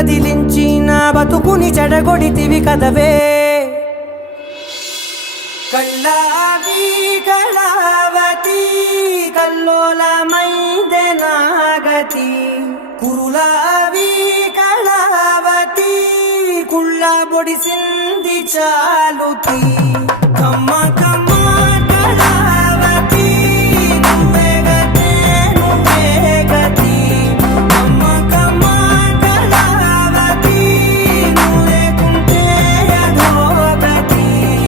బదిలించి నా బతుకుని చెడగొడితివి కదవే. కళ్ళావి కళావతి కల్లోలమైందే నాగతి, కురులావి కళావతి కుళ్ళ బొడిసింది చాలుతి.